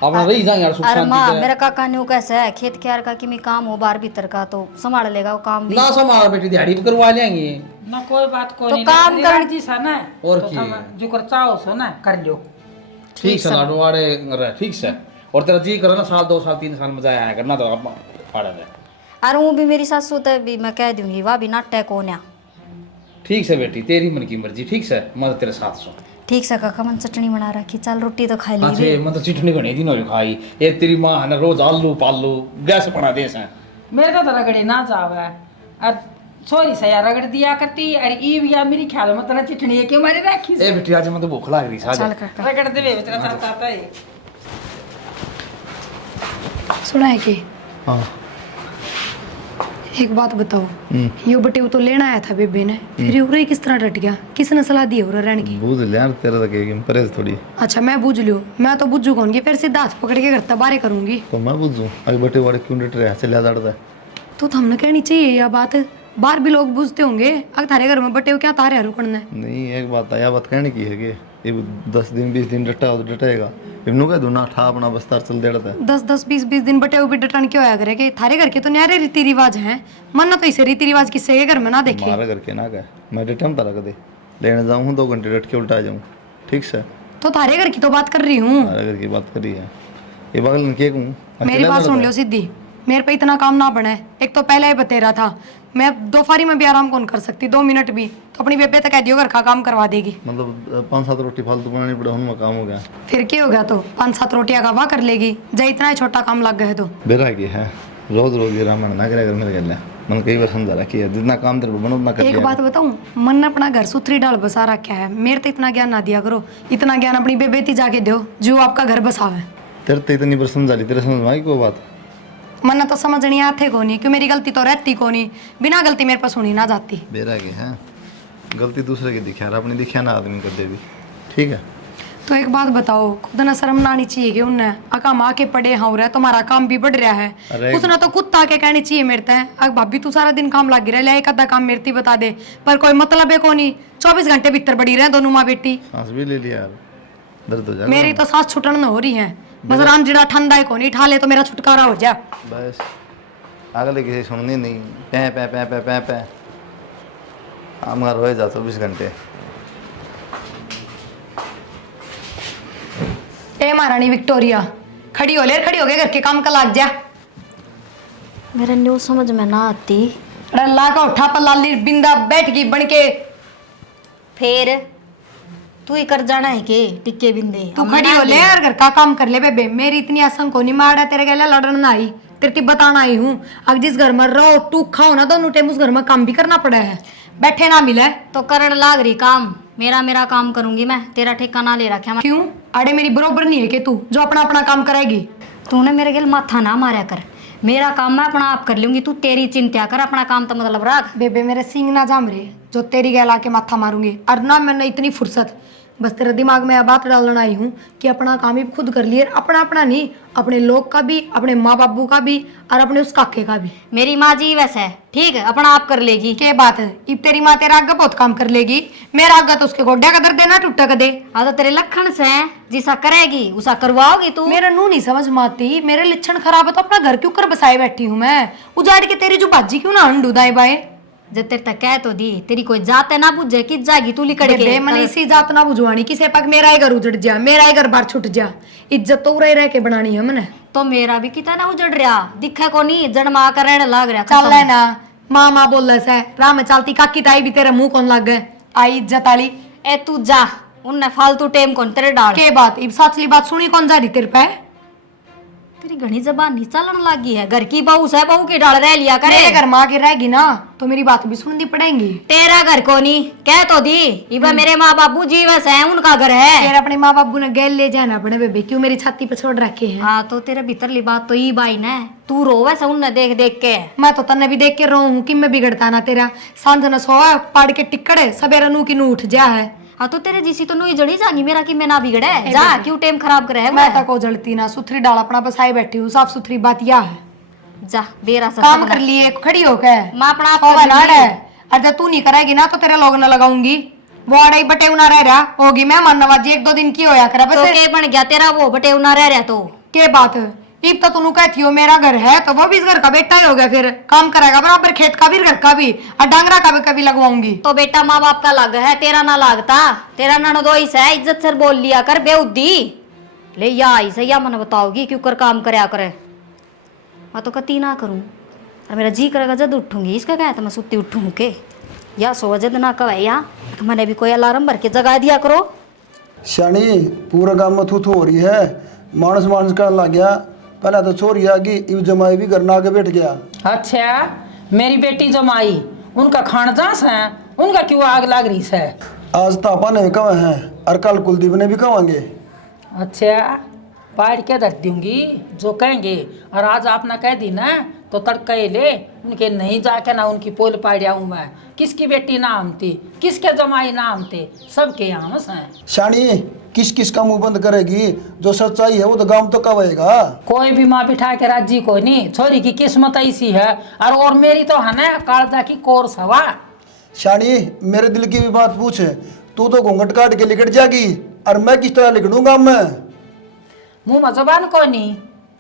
अपना रही जाएंगे यार सुख अरे माँ शांति मेरा से। काका न्यू कैसा है, खेत क्यार का कि काम हो बाहर भीतर का तो संभाल लेगा वो काम भी। ना संभाल बेटी दिहाड़ी भी करवा लेंगे। ना कोई बात कोई तो नहीं, काम थारी कर- राजी सा ना और तो क्या? थम जुकर चाहो सो ना कर लियो। ठीक से लाडो वाड़े रहे ठीक से, और तेरा जी करे ना साल 2 साल 3 साल में जाया है करना तो आप फाड़ा दे। अरे वो भी मेरी सासू तो भी मैं कह दूंगी, वह भी नाटक होना। ठीक से बेटी तेरी मन की मर्जी, ठीक से मैं तेरे साथ सो। ठीक से काका मन चटनी बना रखी, चल रोटी तो खा ली हाँ रे। मैं तो चिटनी घनी दिन हो खाई, ये तेरी माँ है ना रोज आलू पालू गैस बना दे से। मेरे तो रगड़ी ना जावे और सोरी से यार रगड़ दिया करती, अरे ई भी या मेरी ख्याल में तना चिटनी है क्यों मारी रखी ए बेटी आज मैं तो भूख लग रही चल साज। काका रगड़ देवे तेरा चाहता था ये। सुना है कि हाँ एक बात बताओ, यो बटे वो तो लेना आया था बेबे ने, फिर उरे किस तरह डट गया, किसने सलाह दी उरे रहने की? बूझ ले यार, तेरा तो कहेगी परहेज थोड़ी। अच्छा मैं बूझ लियो, मैं तो बुझू कौन की, फिर सीधा हाथ पकड़ के करता बारे करूंगी। तो मैं बूझूं अभी बटे वाड़े क्यों डट रहे हैं, चलिया दर्द है। तो हमने कहनी चाहिए यह बात, बाहर भी लोग बुझते होंगे, अगर थारे घर में बटे हो क्या तारे रुकने। नहीं एक बात है, यह बात कहने की है कि ये 10 दिन 20 दिन डटा हो तो डटेगा, इब्नू कह दू ना ठा अपना बस्तर चल देड़ा था 10-10 20-20 दिन बटे हुए डटन के होया करे कि थारे घर के तो न्यारे रीति रिवाज हैं, मन ना तो इसे रीति रिवाज किससे के घर में ना देखे। मारा करके ना कह, मैं रिटर्न पर रख दे लेने जाऊँ 2 घंटे डट के उल्टा जाऊँ, ठीक से। तो थारे घर की तो बात कर रही हूँ, मारा घर की बात करी है, ये बगल में क्या कहूँ। मेरी बात सुन लो सीधी, मेरे पे इतना काम ना बने। एक तो पहले ही बतेरा था, मैं दोपहरी में भी आराम कौन कर सकती 2 मिनट भी, तो अपनी बेबे तक कह दियो घर का काम करवा देगी। मतलब 5-7 रोटी फालतू बनानी पड़े, उनमें काम हो गया। फिर क्या हो गया, तो 5-7 रोटियां का वहाँ कर लेगी, जब इतना ही छोटा काम लग गए तो। बेरा की है रोज रोज ये रामायण ना करे मेरे गले, मन कई बार समझा रखी है जितना काम तेरे को बनो उतना कर एक लिया। बात बताऊं, मन ने अपना घर सुथरी डाल बसा रखा है, मेरे तो इतना ज्ञान ना दिया करो, इतना ज्ञान अपनी बेबे ती जाके दो जो आपका घर बसावे। तेरे तो इतनी बार समझा ली, तेरे समझ में आई कोई बात? मन ने तो समझनी आते को नहीं, क्यों मेरी गलती तो रहती को नहीं, बिना गलती मेरे पास सुनी ना जाती। बेरा की है गलती दूसरे की दिखा रहा, अपनी दिखा ना आदमी कर दे भी, ठीक है। तो एक बात बताओ, खुद ना शर्म ना आनी चाहिए कि उनने अकाम आके पड़े हाँ रहा, तुम्हारा काम भी बढ़ रहा है, अरे उसने तो कुत्ता आके कहनी चाहिए मेरे ते, अग भाभी तू सारा दिन काम लग रहा है, एक आधा काम मेरे ती बता दे, पर कोई मतलब है को नहीं, 24 घंटे भीतर बड़ी रहे दोनों माँ बेटी। सांस भी ले लिया यार, दर्द हो जा। मेरी तो सांस छुटन न हो रही है, बस राम जिड़ा ठंडा है को नहीं ठा ले तो मेरा छुटकारा हो जा। बस अगले किसी सुननी नहीं, पै पै पै पै पै पै हम घर हो जा 24 घंटे। ए महारानी विक्टोरिया, खड़ी हो ले, खड़ी हो गए घर के काम का लाग जा। मेरे न्यू समझ में ना आती। रल्ला का उठा पर लाली बिंदा बैठ गई बन के। फिर तू ही कर जाना है के टिक्के बिंदे, तू खड़ी हो ले यार, घर का काम कर ले बेबे, मेरी इतनी आसन को नहीं मारा तेरे गले लड़न ना आई, तेरे की बताना आई हूँ। अब जिस घर में रहो टू खाओ ना दोनों टाइम, उस घर में काम भी करना पड़ा है, बैठे ना मिले तो करण लाग रही काम, मेरा काम करूंगी मैं, तेरा ठेका ना ले रखा मैं। क्यों आड़े मेरी बरोबर नहीं है कि तू जो अपना अपना काम करेगी। तूने मेरे गल माथा ना मारा कर, मेरा काम मैं अपना आप कर लूंगी, तू तेरी चिंता कर, अपना काम तो मतलब रख। बेबे मेरे सिंग ना जाम रहे जो तेरी गैला के माथा मारूंगी, और ना मैंने इतनी फुर्सत, बस तेरे दिमाग में यह बात डालना आई हूँ कि अपना काम ही खुद कर लिए, अपना अपना नहीं, अपने लोग का भी, अपने माँ बाबू का भी, और अपने उस काके का भी। मेरी माँ जी वैसे है, ठीक है, अपना आप कर लेगी। क्या बात है, इब तेरी माँ तेरा आगे बहुत काम कर लेगी, मेरा आगे तो उसके गोड्या कदर देना टूटा कदे। हाँ तो तेरे लक्षण से हैं, जिसा करेगी उसा करवाओगी तू। मेरा नू नहीं समझ में आती, मेरे लक्षण खराब है तो अपना घर क्यों कर बसाए बैठी हूँ मैं, उजाड़ के तेरी जो बाजी क्यों ना अंडू दाए बाए। जब तेरे तक कह तो दी, तेरी कोई जात है ना बुझे कि जाएगी तू लिकड़ के। मन इसी जात ना बुझवानी, किसे पक मेरा ही घर उजड़ जा, मेरा ही घर बार छुट जा, इज्जत तो रह रह के बनानी है मैंने। तो मेरा भी कितना ना उजड़ रहा, दिखा को नहीं जन्मा कर रहने लग रहा। चल है ना माँ माँ बोल से राह में चलती काकी ताई भी तेरे मुंह कौन लग गए, आई इज्जत आली। ए तू जा, उनने फालतू टेम कौन तेरे डाल। के बात इब सचली बात सुनी कौन जा रही तेरे पे, तेरी घनी जबान नहीं चलन लगी है, घर की बहू से बहू की डाल रह लिया करे। मेरे घर माँ की रहेगी ना तो मेरी बात भी सुननी पड़ेगी। तेरा घर को नहीं कह तो दी, इबा मेरे माँ बाबू जीवस है, उनका घर है। तेरे अपने माँ बाबू ने गैल ले जाना अपने बेबे, क्यों मेरी छाती पे छोड़ रखे हैं। हाँ तो तेरे भीतरली बात तो ई बाई ने, तू रोवे से उनने देख देख के। मैं तो तन्ने भी देख के रो हूँ कि मैं बिगड़ता ना तेरा, सांझ न सोया पाड़ के टिकड़े सवेरे नू की नू उठ जा है। हाँ तो तेरे जिसी तो नुई जड़ी जागी, मेरा कि मैं ना बिगड़े जा, क्यों टेम खराब करे है। मैं तक को जलती ना, सुथरी डाल अपना बसाई बैठी हूँ, साफ सुथरी बात यह है। जा बेरा सा काम कर लिए खड़ी होकर मैं अपना आप होगा कर ना लूंगी। और जब तू नहीं करेगी ना तो तेरे लोग न लगाऊंगी, वो अड़ाई बटे उना रह रहा होगी, मैं मानवाजी 1-2 दिन की होया करा बस। तो के बन गया तेरा वो बटे उना रह रहा तो के बात है, इब तो तू कहती हो मेरा घर है तो वो भी इस घर का बेटा ही हो गया, फिर काम करेगा बराबर, खेत का भी घर का भी और डांगरा का भी कभी लगवाऊंगी। तो बेटा माँ बाप का लग है, तेरा ना लागता, तेरा ननदोई से इज्जत से बोल लिया कर बेउद्दी ले या ऐसे या मन बताओगी क्यों कर काम करया करे। मैं तो कती ना करूं, और मेरा जी करेगा जद उठूंगी, इसका क्या है तो मैं सुती उठूं के, या सो जद ना कहे या तो मैंने भी कोई अलार्म भर के जगा दिया करो। श्यानी पूरा गाँव में थू थू हो रही है, मानस मानस करने लग गया, पहले तो छोरी आ गई, इव जमाई भी करना आके बैठ गया। अच्छा मेरी बेटी जमाई, उनका खान जास है, उनका क्यों आग लग रही है। आज तापा ने भी कहे हैं और कल कुलदीप ने भी कहेंगे। अच्छा पाड़ के रख दूंगी जो कहेंगे, और आज आपने कह दी ना तो तड़का ले उनके नहीं जाके ना उनकी पोल पाड़िया हूँ मैं, किसकी बेटी नाम थी, किसके जमाई नाम थे, सबके यहाँ हैं। शानी किस किस का मुंह बंद करेगी, जो सच्चाई है वो तो गांव तो कहेगा। कोई भी माँ बिठा के राजी को नहीं, छोरी की किस्मत ऐसी है, और मेरी तो है ना कालजा की कोर सवा। शानी मेरे दिल की भी बात पूछ, तू तो घूंघट काट के लिकट जाएगी और मैं किस तरह लिखूंगा मैं। मुंह में जबान कोनी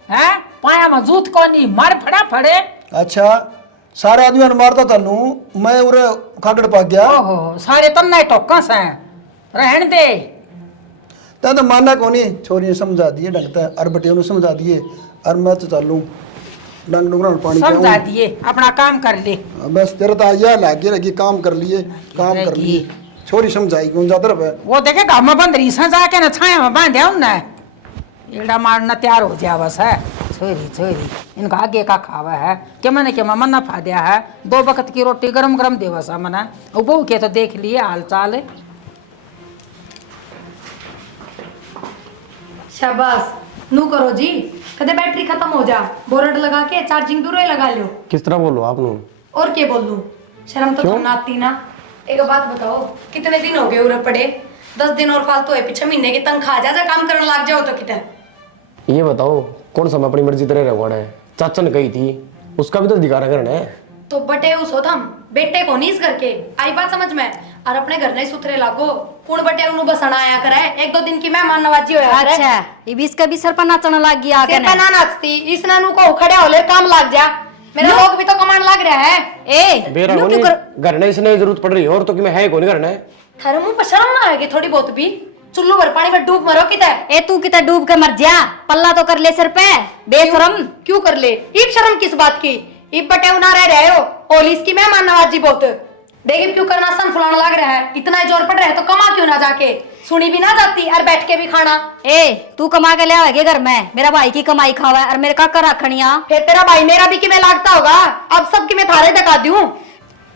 है, पाया में जूत कोनी, मार फड़ा फड़े। अच्छा सारे आदमी ने मारता तन्नू, मैं उरे खागड़ पा गया। ओहो सारे तन्ने टोकस हैं, रहन दे। तो माना को नहीं, छोरी ने समझा दिए ढंग से, और बटिया ने समझा दिए, और मैं तो चलूँ डंग डुंगरा में पानी समझा पियाऊं। दिए, अपना काम कर ले। बस तेरा तो यह लागे लगी, काम कर लिए, काम कर लगी। लिए। छोरी समझाई कौन ज्यादा रहा है। वो देखे गाँव में बंदरी से जाके ना छाया में बांधे उनने, एड़ा मारना तैयार हो जाए बस है। छोरी छोरी इनका आगे का खावा है कि मैंने क्या मैं नफा दिया है, 2 वक्त की रोटी गरम गरम देवा सा मना। वो बहू के तो देख लिए हाल चाल। शाबाश, नू करो जी। कदे बैटरी खत्म हो जा, बोर्ड लगा के चार्जिंग दूर ही लगा लो। किस तरह बोलो आप नू? और क्या बोल लूं, शर्म तो तुम आती ना। एक बात बताओ, कितने दिन हो गए उरे पड़े? 10 दिन और फालतू है, पीछे महीने की तनख्वाह जा काम करने लग जाओ तो कितना। ये बताओ कौन सा मैं अपनी मर्जी तरह रखवाना है? चाचा ने कही थी, उसका भी तो अधिकार करना है। तो बटे उस हो थम, बेटे को नहीं इस करके आई बात समझ में। और अपने घर नहीं सुथरे लागो, कौन बटे उन्हें बसना आया करे, 1-2 दिन की मेहमान नवाजी होया करे। अच्छा ये भी इसका भी सर पर नाचने लग गया सिर पे ना नाचती, इस नानू को खड़े हो ले काम लग जा। मेरा लोग भी तो कमांड लग रहा है। ए बेरा न्यू होनी क्यों कर घर ने इसने जरूरत पड़ रही है, और तो कि मैं है कौन करना है? थारे मुंह पर शर्म ना आएगी थोड़ी बहुत भी? चुल्लू भर पानी में डूब मरो किता। ए तू कितना डूब के मर जा, पल्ला तो कर ले सर पे बेशरम। क्यों कर ले? ईब शर्म किस बात की? ईब बटे उना रहे हो, ओलिस की मेहमान नवाजी बहुत। देखिए क्यों करना सन फुलाना लग रहा है, इतना जोर पड़ रहा है तो कमा क्यों ना जाके, सुनी भी ना जाती और बैठ के भी खाना। ए तू कमा के ले आवेगे घर में, मेरा भाई की कमाई खावा है और मेरे काका रखनिया। फिर तेरा भाई मेरा भी किमें लागता होगा, अब सबकी मैं थारे दिखा दूं।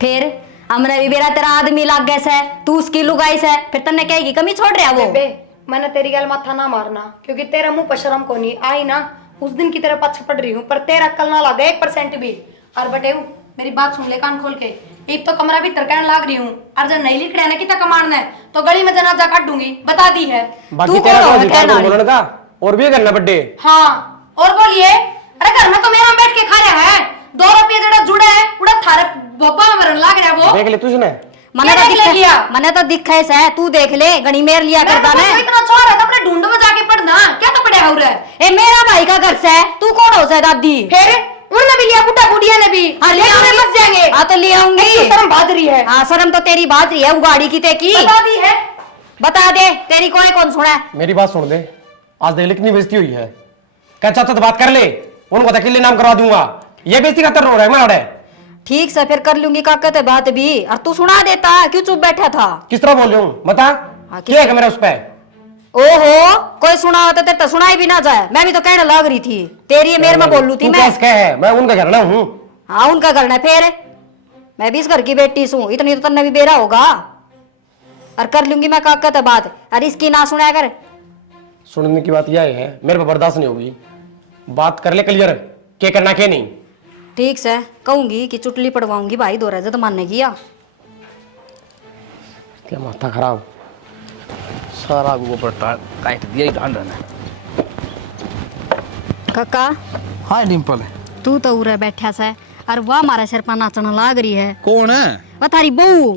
फिर हमने भी मेरा तेरा आदमी लाग गए से, तू उसकी लुगाई से, फिर तन्ने कहेगी कमी छोड़ रहा वो। बेबे मैंने तेरी गल माथा ना मारना, क्योंकि तेरा मुंह पर शर्म को नहीं आई ना, उस दिन की तरह पछ पड़ रही हूँ, पर तेरा अक्ल ना लगे 1% भी। और बटे मेरी बात सुन ले कान खोल के, एक तो कमरा भीतर कहने लाग रही हूँ, और जब नहीं लिख रहा है ना कि कमाना है तो गली में जनाजा काट दूंगी, बता दी है। बाकी तू तेरा कौन तो है अधिकार कहने वाली? बोलने का, और भी करना बड्डे। हाँ और बोलिए। अरे घर में तो मेरा बैठ के खा रहा है, 2 रुपये जड़ा जुड़ा है उड़ा थारे बोपा में मरन लाग रहा है वो। देख ले तुझने, मने क्या तो देख लिया? मने तो दिखे से, तू देख ले गणी मेर लिया करता मैं ने। तो इतना छोड़ है तो अपने ढूंढ में जाके पढ़ना, क्या तो पढ़े हो रहा है। ए मेरा भाई का घर से, तू कौन हो से दादी? फिर उन्होंने भी लिया, बुढ़ा बुढ़िया ने भी। हाँ ले लेकिन आऊंगी, फंस जाएंगे। हाँ तो ले आऊंगी। एक तो शर्म भाद रही है। हाँ शर्म तो तेरी बात रही है, उगाड़ी की ते की। बता दी है। बता दे तेरी कोई कौन सुना है? मेरी बात सुन दे, आज देख ले कितनी बेइज्जती हुई है। क्या चाचा तो बात कर ले, उनको तकीले नाम करवा दूंगा। ये बेइज्जती का तर रो रहा है मैं। ठीक से फिर कर लूंगी काका ते बात भी, और तू सुना देता क्यों चुप बैठा था? किस तरह बोल रही हूँ बता, हाँ, क्या है मेरा उस पे? ओहो कोई सुना होता तेरे तो सुनाई भी ना जाए, मैं भी तो कहने लग रही थी तेरी मेरे में बोल लू थी तू मैं। कैसे है, मैं उनका घर ना हूँ। हाँ उनका करना है, फिर मैं भी इस घर की बेटी हूँ, इतनी तो तन्ने भी बेरा होगा। और कर लूंगी मैं काका ते बात, और इसकी ना सुनाया कर। सुनने की बात यह है, मेरे पे बर्दाश्त नहीं होगी। बात कर ले क्लियर, क्या करना क्या नहीं। ठीक से कहूंगी कि चुटली पड़वाऊंगी भाई, दो रहे तो मानने की। क्या माथा खराब, सारा ऊपर काट दिया ही कांड ने। काका हाँ डिम्पल, तू तो उरे बैठा से, और वह हमारा सिर पर नाचने लाग रही है। कौन है? वह थारी बहू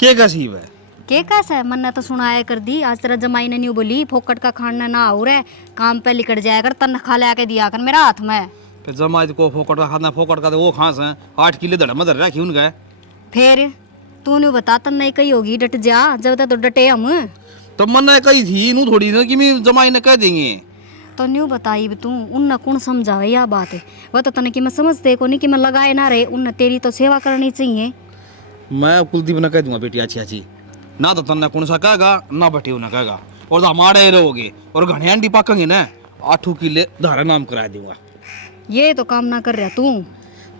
के कसीब है? के कैसा है, मन ने तो सुनाया कर दी। आज तेरा जमाई ने नहीं बोली फोकट का खाना ना हो रहा है, काम पे लिकट जाया कर, तनख्वाह ले आके दिया कर मेरा हाथ में। फिर जमाई को फोकट का खाना, फोकट का तो वो खास है, 8 किलो धड़ मदर रखी उनका। फिर तू नहीं बता, तन नहीं कही होगी डट जा, जब तक तो डटे हम। तो मन ने कही थी नू थोड़ी ना कि मैं जमाई ने कह देंगे। तो न्यू बताई तू, उन कौन समझावे यह बात है? वह तो तने कि मैं समझते को नहीं कि मैं लगाए ना रहे, उन तेरी तो सेवा करनी चाहिए। मैं कुलदीप ने कह दूंगा बेटी अच्छी अच्छी, ना तो तन्ने कौन सा कहेगा ना बटे उन्हें कहेगा, और तो हमारे रहोगे और घने अंडी पाकेंगे ना, 8 किले धारा नाम करा दूंगा। ये तो काम ना कर रहा तू।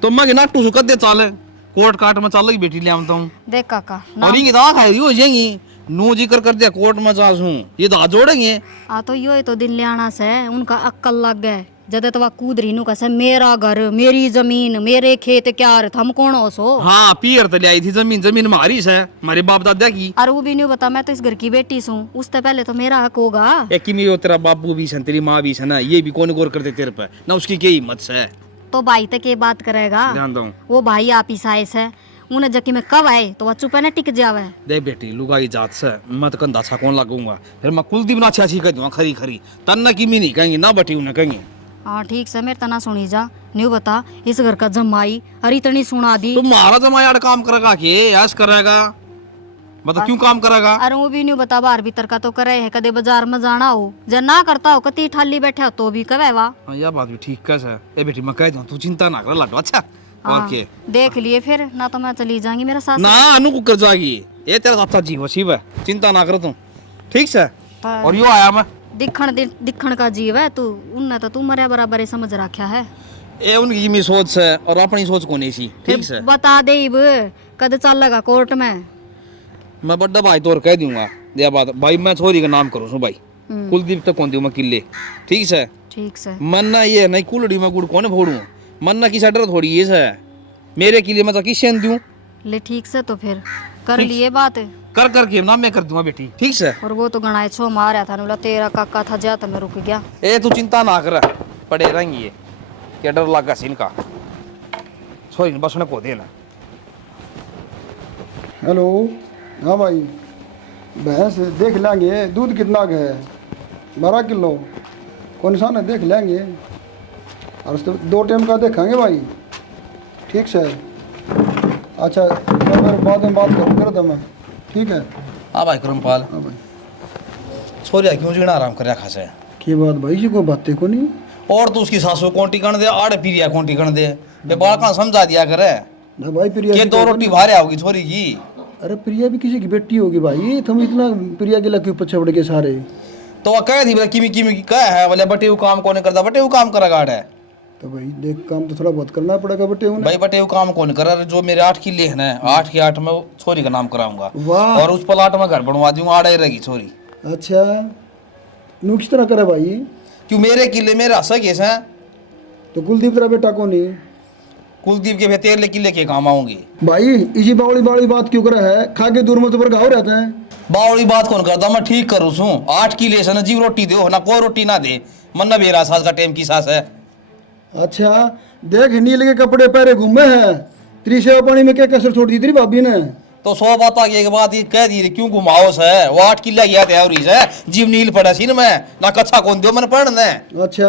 तो मैं ना टू सुकत दे चाले कोर्ट काट में चाल बेटी ले आता हूँ, देख काका और ये दाग खाई हो जाएंगी। नो जिक्र कर दिया कोर्ट में जा हूँ, ये दाग जोड़ेंगे। आ तो यो तो दिन ले आना से उनका अक्कल लग गए, जदे तो वह कूद रही नु कैसे मेरा घर मेरी जमीन मेरे खेत क्या रे, हम कौन हो सो? हाँ पियर तो ले आई थी जमीन, जमीन हमारी है, हमारे बाप दादा की। और वो भी नहीं बता, मैं तो इस घर की बेटी हूँ, उससे पहले तो मेरा हक होगा। एक कि मेरे तेरा बापू भी है, तेरी माँ भी है ना, ये भी कौन गौर करते तेरे पे ना, उसकी क्या हिम्मत है? तो भाई तक ये बात करेगा? ध्यान दो। वो भाई आप ही साइस है, उन्हें जकी में कब आए तो वह चुपे न टिक जावे। देख बेटी लुगाई जात से मैं तो कंधा सा कौन लगूंगा, फिर मैं कुलदीप ना अच्छी कह दूंगा खरी खरी, तन्ना की मी नहीं कहेंगे ना बटी उन्हें कहेंगे। हाँ ठीक से मेरे तना सुनी जा, न्यू बता इस घर का जमाई अरे इतनी सुना दी। तो मारा जमा यार काम करेगा कि ऐस करेगा, मतलब क्यों काम करेगा? अरे वो भी न्यू बता बाहर भीतर का तो करे है, कदे बाजार में जाना हो जब ना करता हो कती ठाली बैठे हो तो भी कवे वा। हाँ यह बात भी ठीक कैसे ए बेटी मैं कह दूं तू चिंता ना कर लाडो। अच्छा और हाँ, के देख लिए फिर ना तो मैं चली जाऊंगी मेरा सास। ना अनु को कर जाएगी ये तेरा अच्छा जीव शिव है, चिंता ना कर तू ठीक से। और यो आया मैं दिखण का जीव है तू, उनने तो तू मरे बराबर ही समझ रखा है। ए उनकी मी सोच से और अपनी सोच को नहीं सी ठीक से। बता दे इब कद चल लगा कोर्ट में। मैं बड़ा भाई तोर कह दूंगा ये बात भाई, मैं छोरी का नाम करूँ भाई कुलदीप तक कौन दूं मैं किले ठीक से। ठीक से मन्ना ये नहीं कुलड़ी में गुड़ कौन फोड़ू, मन्ना की डर थोड़ी ये है मेरे के लिए मैं तो किसे दूं ले। ठीक से तो फिर कर लिए बात कर करके ना मैं कर दूंगा बेटी ठीक से। और वो तो गणाए छो मारा था बोला तेरा काका था जा तो मैं रुक गया। ए तू चिंता ना कर पड़े रहेंगे ये क्या डर लगा सीन का छोरी बस ने को देना। हेलो हाँ भाई, भैंस देख लेंगे दूध कितना का है, 12 किलो कौन सा ना देख लेंगे, और उसके 2 टाइम का देखेंगे भाई ठीक से। अच्छा मैं फिर बाद में बात करूँगा तो मैं ठीक है। हाँ भाई करमपाल हाँ भाई छोरिया क्यों जीना आराम कर रखा से की बात भाई जी को बातें को नहीं। और तू उसकी सासू कौन टिकन दे आड़े पीरिया कौन टिकन दे बे बालका समझा दिया करे ना भाई प्रिया ये की 2 रोटी बाहर आओगी छोरी की। अरे प्रिया भी किसी की बेटी होगी भाई, तुम इतना प्रिया के लगे ऊपर छपड़ के सारे। तो वह कह दी बोले किमी किमी की कह है बोले बटे वो काम कौन करता, बटे वो काम करेगा आड़े तो भाई देख काम तो थोड़ा बहुत करना पड़ेगा बेटे उन्हें। भाई बटे वो काम कौन करे जो मेरे 8 किले है ना 8 के 8 में वो छोरी का नाम कराऊंगा वाह। और उस प्लाट में घर बनवा दूंगा आड़े रहेगी छोरी। अच्छा नू किस तरह करे भाई, क्यों मेरे किले मेरे हंसा केस है तो कुलदीप तेरा बेटा को नहीं। कुलदीप के भी 13 किले के काम आऊंगी भाई इसी बावड़ी बावड़ी बात क्यों करे है, खा के दूर में तो पर घाव रहते हैं। बावड़ी बात कौन करता मैं ठीक करूँ सू 8 किले से ना जीव रोटी दो ना कोई रोटी ना दे मन ना बेरा सास का टाइम की सास है। अच्छा देख नील के कपड़े पहरे घूमे हैं, तेरी सेवा पानी में क्या कसर छोड़ दी तेरी भाभी ने। तो 100 बात आगे के बाद ये कह दी क्यों घुमाओ से वो 8 किला गया थे और है जीव नील पड़ा सी मैं ना कच्छा कौन दो मैंने पढ़ने। अच्छा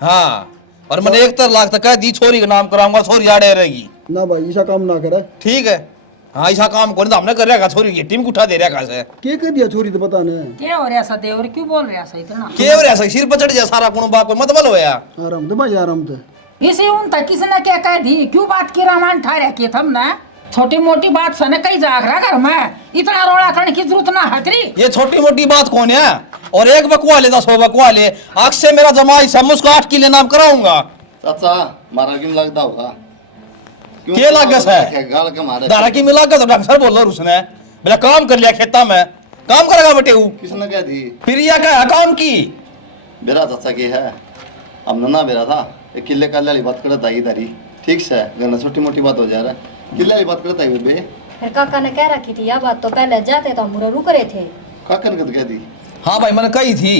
हाँ और मैंने 1 लाख तक कह दी छोरी का नाम कराऊंगा छोरी आड़े रहेगी ना भाई ऐसा काम ना करे। ठीक है। हाँ ऐसा काम कौन हमने कर रहा छोरी की टीम को उठा दे रहा से क्या कर दिया छोरी तो पता नहीं। क्या हो रहा सा देवर क्यों बोल रहा सा इतना? केव रे ऐसा सिर पर चढ़ जा सारा कुण बाप कोई मतलब होया। आराम तो भाई आराम तो। इसे उन तक किसने क्या कह दी क्यों बात की रामायण ठा रखी थम ना छोटी मोटी बात सने कई जाग रहा घर में इतना रोड़ा करने की जरूरत ना हतरी। ये छोटी मोटी बात कौन है और 1 बकवा ले 10 बकवा ले आग से मेरा जमाई सब उसको 8 किले नाम कराऊंगा। चाचा मारा क्यों लगता होगा, क्या लागत है गाल के मारे दारा की मिला कर तो डॉक्टर बोल रहा उसने मेरा काम कर लिया खेता में काम करेगा बेटे वो किसने कह दी, प्रिया का है काम की बेरा चाचा की है हम ना बेरा था एक किले का वाली बात करता ही तारी ठीक से गना छोटी मोटी बात हो जा रहा है किले वाली बात करता ही बेबे। फिर काका ने कह रखी थी यह बात तो पहले जाते तो हम रुक रहे थे। काकन कद कह दी। हाँ भाई मैंने कही थी।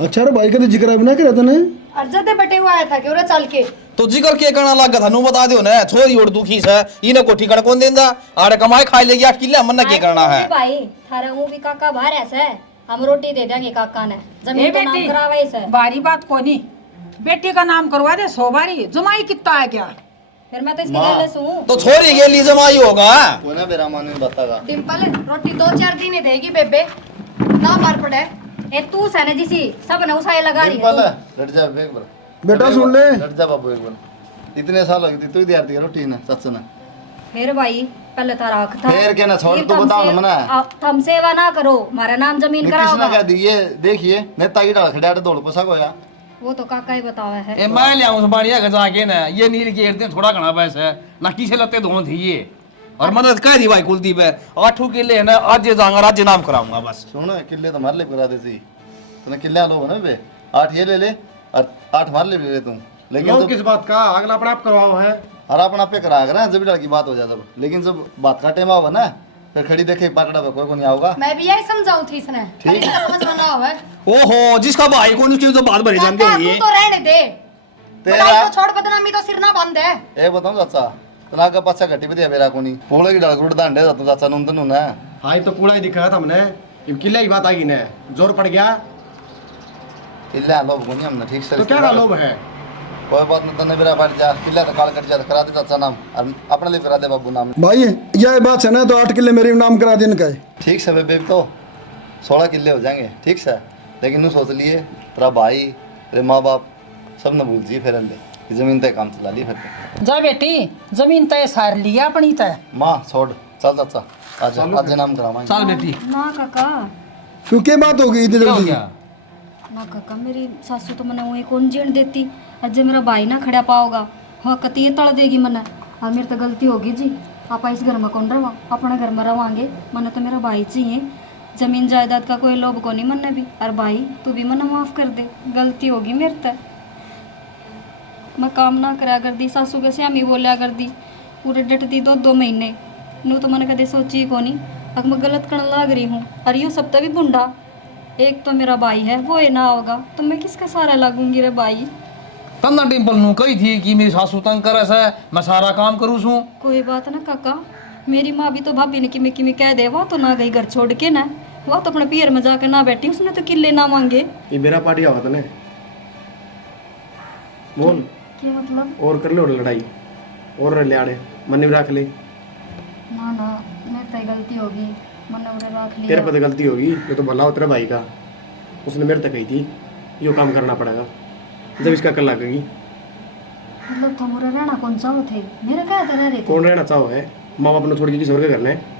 अच्छा रे भाई का तो जिक्र बना के तूने अर्जते बटे हुआ आया था कि चल के तो जिक्र के करना लगा था नू बता दियो ना छोरी और दुखी से इने को ठिकाना कौन देंदा आड़े कमाई खाई लेगी 8 किले मन के करना है भाई थारा मुंह भी काका बाहर ऐसे हम रोटी दे देंगे काका ने ए जमीन का नाम बेटी करावे से। बारी बात कोनी बेटी का नाम करवा दे 100 बारी जमाई कितना है क्या? फिर मैं तो इसकी गल सुन तो छोरी के लिए जमाई होगा कोई ना बेरा माने बतागा डिंपल रोटी 2-4 दिन ही देगी बेबे ना मार पड़े ए तू सने जिसी सब ने उसाए लगा रही सिंपल है है लट जा एक बार बेटा सुन ले। लट जा बाबू एक बार इतने साल हो गए तू ही दिया दी रोटी ना चाचा ने फिर भाई पहले तारा हक था फिर क्या ना छोड़ तू बताओ ना मना थम सेवा ना करो हमारा नाम जमीन किसने कराओगा। कह दी ये देखिए नेता की डाल खड़ा दौड़ पोसा होया वो तो काका ही बतावा है। ए मैं ले आऊं बाड़िया के जाके ना ये नील के एक दिन थोड़ा घना बैस है ना किसे लते धो थी ये और मदद कह दी भाई कुलदीप है 8 किले है ना आज जाऊंगा राज्य नाम कराऊंगा बस। सुन किले तो मार ले करा दे सी तूने किले लो ना बे 8 ये ले ले और 8 मार ले तुम लेकिन तो किस बात का अगला अपने आप करवाओ है हर अपना पे करा ना जब की बात हो जाए तब लेकिन जब बात का टाइम होगा ना फिर खड़ी देखे पाकड़ा पे कोई नहीं आओगा। मैं भी यही समझाऊं थी इसने ठीक है। समझ में ना आवे ओहो जिसका भाई को उसकी तो बात भरी जानते काका होंगे तू तो रहने दे तेरा बड़ाई तो छोड़ बदनामी तो सिर ना बांध दे। ए बताऊं चाचा तो ना का पाछा घटी भी दिया मेरा कोनी पोले की डाल गुड़ दांडे तो चाचा नुन तनु ना हाँ ये तो कूड़ा ही दिखा था हमने ये किले की बात आ गई ना जोर पड़ गया किल्ला लोभ कोनी हमने ठीक से तो क्या का लोभ है कोई बात नहीं तने मेरा बैठ जा किल्ला तो काल कर जा करा दे चाचा नाम और अपने लिए करा दे बाबू नाम भाई यह बात है ना तो 8 किले मेरे नाम करा देने का है। ठीक से बेबे तो 16 किले हो जाएंगे ठीक से लेकिन तू सोच लिए तेरा भाई तेरे माँ बाप सब न भूल जी फिर ले जमीन तय काम चला ली फिर जा बेटी जमीन तय सार लिया अपनी तय माँ छोड़ चल चाचा आज आज नाम करावाएंगे चल बेटी ना काका क्यों क्या बात होगी इतनी क्या हो जल्दी? गया ना काका मेरी सासू तो मने वही कौन जीण देती अजय मेरा भाई ना खड़ा पाओगा हाँ कती तड़ देगी मने और मेरी तो गलती होगी जी आप इस घर में कौन रवा अपने घर में रवांगे मने तो मेरा भाई चाहिए जमीन जायदाद का कोई लोभ को नहीं मन्ने भी और भाई तू भी मने माफ कर दे गलती होगी मेरे तय मैं काम ना करा कर दी सासू के श्यामी बोलिया कर दी पूरे डट दी 2 महीने नू तो मैंने कदे सोची को नहीं अब मैं गलत करने लग रही हूँ और ये सब तभी बुंडा एक तो मेरा भाई है वो ये ना होगा तो मैं किसका सहारा लगूंगी रे भाई तन्ना डिम्पल नु कही थी कि मेरी सासू तंग करे से मैं सारा काम करूँ छूं कोई बात ना काका मेरी माँ भी तो भाभी ने कि कह दे वह तो ना गई घर छोड़ के ना वह तो अपने पियर में जाकर ना बैठी उसने तो किले ना मांगे ये मेरा पार्टी आवा था ने बोल क्या मतलब और कर ले और लड़ाई और ले आड़े मन भी रख ले ना ना मेरे तय गलती होगी मैंने उन्हें रख तेरे लिया पे तो गलती होगी ये तो भला हो तेरा भाई का उसने मेरे तक कही थी यो काम करना पड़ेगा जब इसका कल लगेगी मतलब तुम रहना कौन सा थे मेरे क्या रह रहे थे कौन रहना चाहो है माँ बाप ने छोड़ के किसी और के करना है